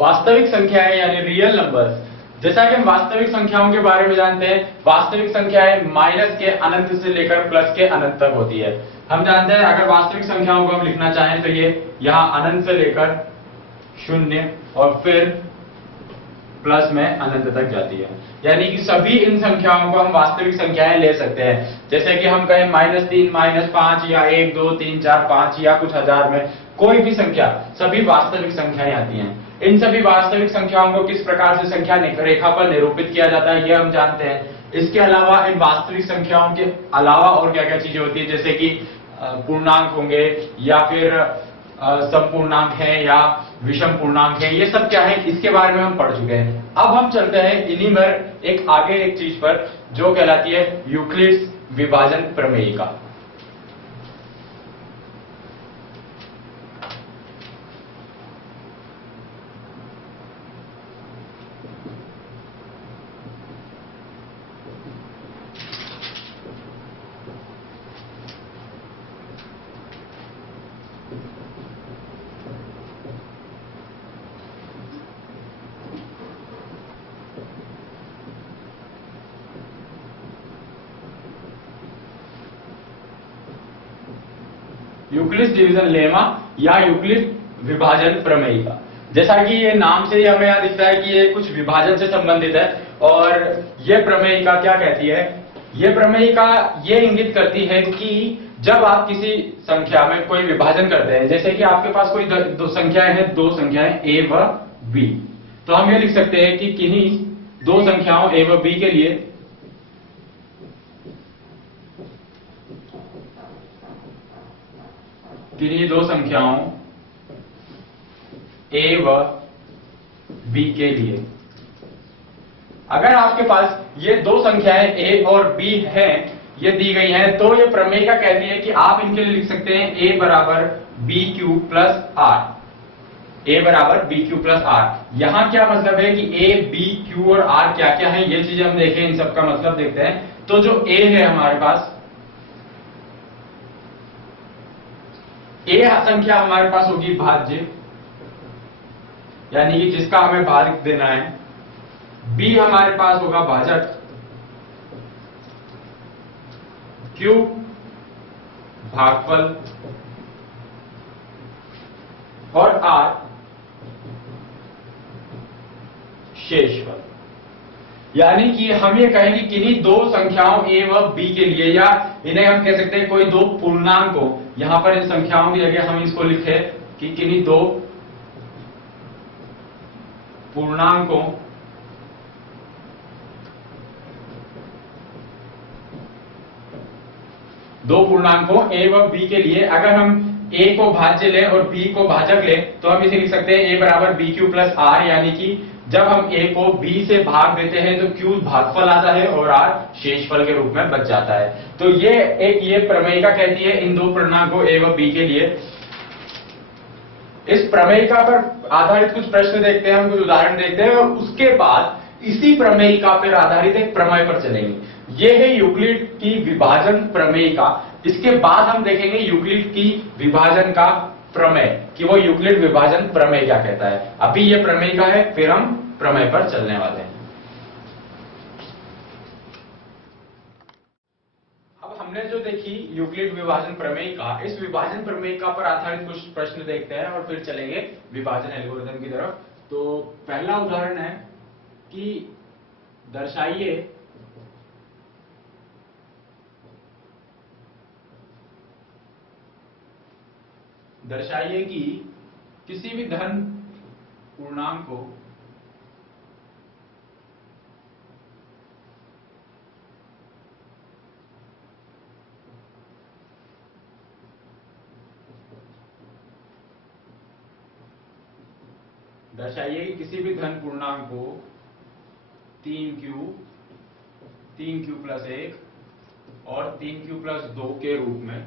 वास्तविक संख्याएं यानी रियल नंबर्स। जैसा कि हम वास्तविक संख्याओं के बारे में जानते हैं, वास्तविक संख्याएं माइनस के अनंत से लेकर प्लस के अनंत तक होती है। हम जानते हैं अगर वास्तविक संख्याओं को हम लिखना चाहें तो ये यहां अनंत से लेकर शून्य और फिर प्लस में अनंत तक जाती है। यानी कि सभी इन संख्याओं को हम वास्तविक संख्याएं ले सकते हैं। जैसे कि हम कहें -3, -5 या 1, 2, 3, 4, 5 या कुछ हजार में कोई भी संख्या, सभी वास्तविक संख्याएं आती हैं। इन सभी वास्तविक संख्याओं को किस प्रकार से संख्या रेखा पर निरूपित किया जाता है, ये हम जानते हैं। इसके अलावा इन वास्तविक संख्याओं के अलावा और क्या क्या चीजें होती है, जैसे कि पूर्णांक होंगे या फिर समपूर्णांक है या विषम पूर्णांक है, ये सब क्या है इसके बारे में हम पढ़ चुके हैं। अब हम चलते हैं इन्हीं पर एक आगे एक चीज पर जो कहलाती है यूक्लिड्स विभाजन प्रमेयिका। यूक्लिड्स डिवीजन लेमा या यूक्लिड विभाजन प्रमेयिका। जैसा कि ये नाम से ही हमें यहां दिखता है कि ये कुछ विभाजन से संबंधित है। और ये प्रमेयिका क्या कहती है, ये प्रमेयिका ये इंगित करती है कि जब आप किसी संख्या में कोई विभाजन करते हैं, जैसे कि आपके पास कोई दो संख्याएं हैं, दो संख्याएं a व b, तो हम ये लिख सकते हैं कि किन्हीं दो संख्याओं a व b के लिए किन्हीं दो संख्याओं a व b के लिए अगर आपके पास ये दो संख्याएं a और b हैं, ये दी गई हैं, तो ये प्रमेयिका कहती है कि आप इनके लिए लिख सकते हैं a बराबर b Q plus r। a बराबर b क्यू प्लस r। यहां क्या मतलब है कि a, b, q और r क्या क्या है, ये चीजें हम देखें, इन सब का मतलब देखते हैं। तो जो a है हमारे पास, a संख्या हमारे पास होगी भाज्य, यानी कि जिसका हमें भाग देना है। b हमारे पास होगा भाजक, q भागफल और r शेषफल। यानी कि हम ये कहेंगे किन्हीं दो संख्याओं a व b के लिए, या इन्हें हम कह सकते हैं कोई दो पूर्णांकों, यहां पर इन संख्याओं की जगह हम इसको लिखे कि किन्हीं दो पूर्णांकों a व b के लिए अगर हम a को भाज्य लें और b को भाजक लें, तो हम इसे लिख सकते हैं a बराबर b क्यू प्लस r। यानी कि जब हम a को b से भाग देते हैं तो q भागफल आता है और r शेषफल के रूप में बच जाता है। तो ये प्रमेयिका कहती है इन दो पूर्णांकों a व b के लिए। इस प्रमेयिका पर आधारित कुछ प्रश्न देखते हैं, हम कुछ उदाहरण देखते हैं और उसके बाद इसी प्रमेयिका पर आधारित एक प्रमेय पर चलेंगे। ये है यूक्लिड की विभाजन प्रमेयिका। इसके बाद हम देखेंगे यूक्लिड की विभाजन का प्रमेय, कि वो यूक्लिड विभाजन प्रमेय क्या कहता है। अभी ये प्रमेयिका है, फिर हम प्रमेय पर चलने वाले हैं। अब हमने जो देखी यूक्लिड विभाजन प्रमेयिका, इस विभाजन प्रमेयिका पर आधारित कुछ प्रश्न देखते हैं और फिर चलेंगे विभाजन एल्गोरिथम की तरफ। तो पहला उदाहरण है कि दर्शाइए कि किसी भी धन पूर्णांक को दर्शाइए कि किसी भी धन पूर्णांक को 3q प्लस 1 और 3q प्लस 2 के रूप में